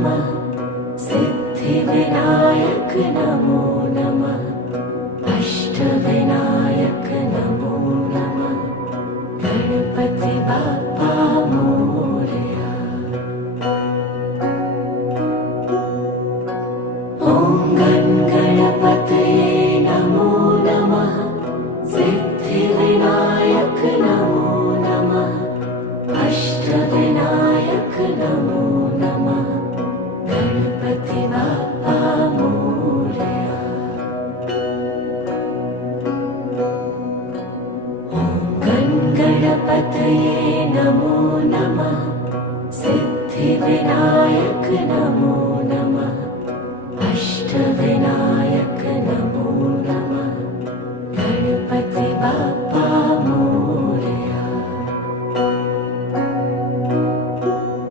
नमः सिद्धिविनायक नमो नमः अष्टविनायक नमो नमः गणपति बाप्पा मोरया। ॐ गणपतये नमो नमः सिद्धिविनायक नमो नमः अष्टविनायक नमो नमः गणपति बाप्पा मोरया। ॐ गणपतये नमो नमः सिद्धिविनायक नमो नमः अष्टविनायक